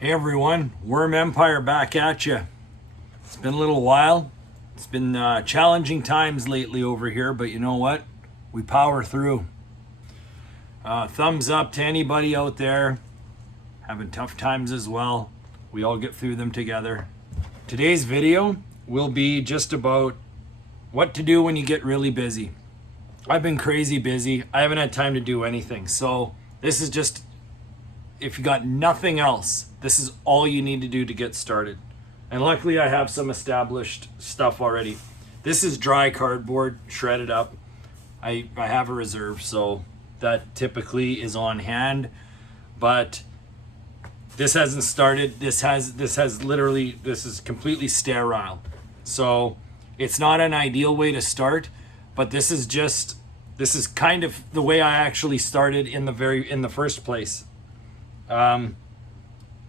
Hey everyone, Worm Empire back at you. It's been a little while. It's been challenging times lately over here, but you know what? We power through. Thumbs up to anybody out there having tough times as well. We all get through them together. Today's video will be just about what to do when you get really busy. I've been crazy busy. I haven't had time to do anything. So this is just, if you got nothing else, this is all you need to do to get started. And luckily I have some established stuff already. This is dry cardboard, shredded up. I have a reserve, so that typically is on hand. But this hasn't started. This is completely sterile. So it's not an ideal way to start, but this is kind of the way I actually started in the first place.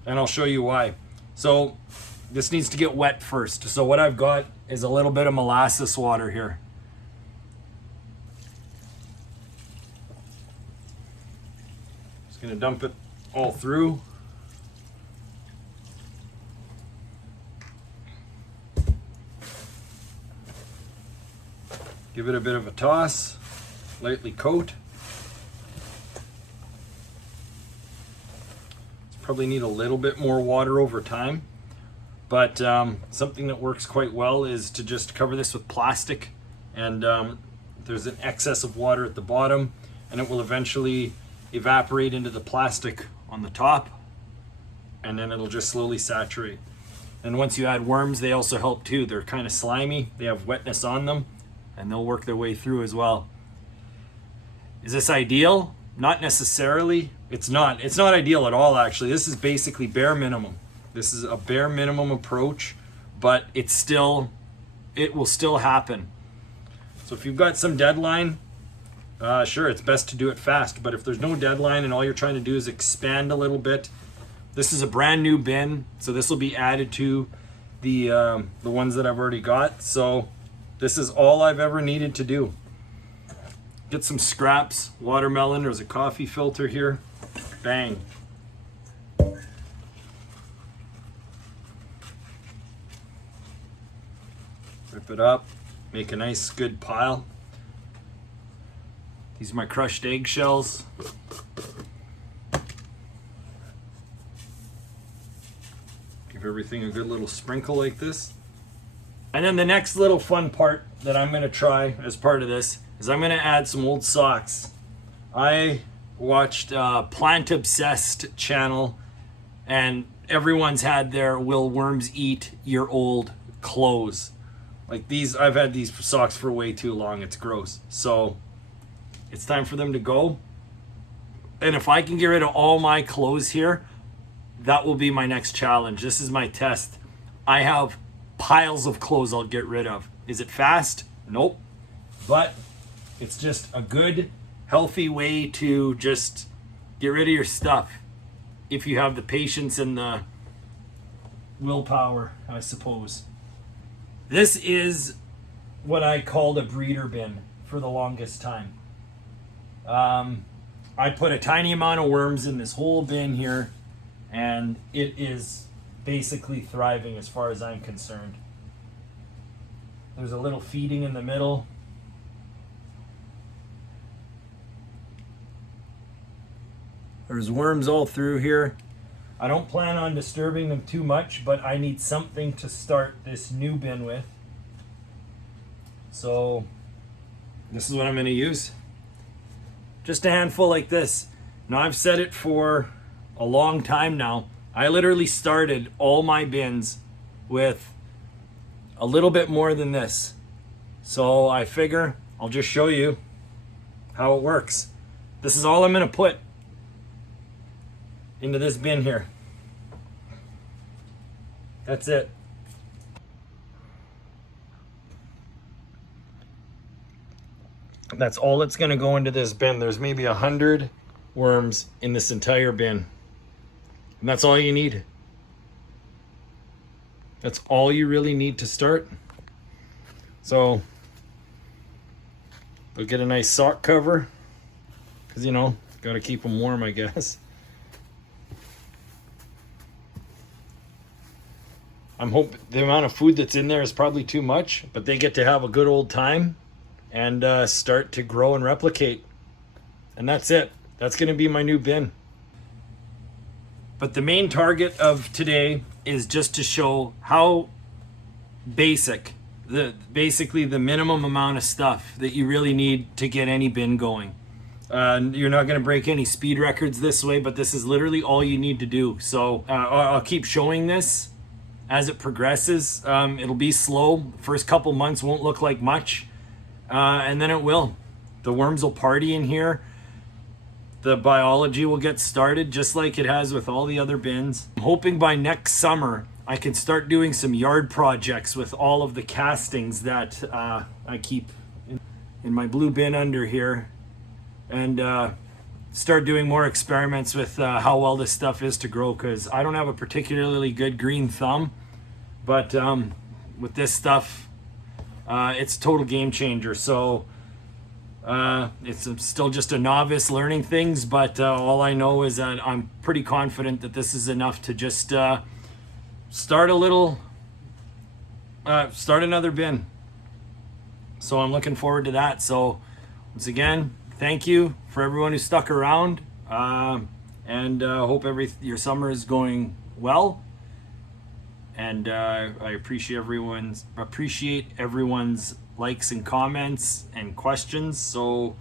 And I'll show you why. So this needs to get wet first. So what I've got is a little bit of molasses water here. Just gonna dump it all through. Give it a bit of a toss, lightly coat. Probably need a little bit more water over time, but something that works quite well is to just cover this with plastic, and there's an excess of water at the bottom, and it will eventually evaporate into the plastic on the top, and then it'll just slowly saturate. And once you add worms, they also help too. They're kind of slimy, they have wetness on them, and they'll work their way through as well. Is this ideal? Not necessarily. It's not ideal at all, actually. This is basically bare minimum. This is a bare minimum approach, but it will still happen. So if you've got some deadline, sure, it's best to do it fast. But if there's no deadline and all you're trying to do is expand a little bit, this is a brand new bin, so this will be added to the ones that I've already got. So this is all I've ever needed to do. Get some scraps, watermelon, there's a coffee filter here, bang. Rip it up, make a nice good pile. These are my crushed eggshells. Give everything a good little sprinkle like this. And then the next little fun part that I'm gonna try as part of this is I'm gonna add some old socks. I watched Plant Obsessed channel, and everyone's had their will worms eat your old clothes. Like these, I've had these socks for way too long, it's gross. So it's time for them to go. And if I can get rid of all my clothes here, that will be my next challenge. This is my test. I have piles of clothes I'll get rid of. Is it fast? Nope. But it's just a good, healthy way to just get rid of your stuff if you have the patience and the willpower, I suppose. This is what I called a breeder bin for the longest time. I put a tiny amount of worms in this whole bin here, and it is basically thriving as far as I'm concerned. There's a little feeding in the middle. There's worms all through here. I don't plan on disturbing them too much, but I need something to start this new bin with. So this is what I'm going to use. Just a handful like this. Now I've said it for a long time now. I literally started all my bins with a little bit more than this. So I figure I'll just show you how it works. This is all I'm going to put into this bin here. That's it. That's all that's going to go into this bin. There's maybe 100 worms in this entire bin. And that's all you need. That's all you really need to start. So they'll get a nice sock cover, because, you know, got to keep them warm, I guess. I'm hoping the amount of food that's in there is probably too much, but they get to have a good old time and start to grow and replicate. And that's it. That's going to be my new bin. But the main target of today is just to show how basically the minimum amount of stuff that you really need to get any bin going. You're not going to break any speed records this way, but this is literally all you need to do. So I'll keep showing this as it progresses. It'll be slow. First couple months won't look like much, and then it will. The worms will party in here. The biology will get started just like it has with all the other bins. I'm hoping by next summer I can start doing some yard projects with all of the castings that I keep in my blue bin under here, and start doing more experiments with how well this stuff is to grow, because I don't have a particularly good green thumb, but with this stuff it's a total game changer. So it's still just a novice learning things, but all I know is that I'm pretty confident that this is enough to just start another bin. So I'm looking forward to that. So once again, thank you for everyone who stuck around, and hope your summer is going well. And I appreciate everyone's likes and comments and questions. So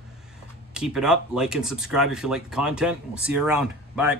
keep it up, like and subscribe if you like the content. We'll see you around. Bye.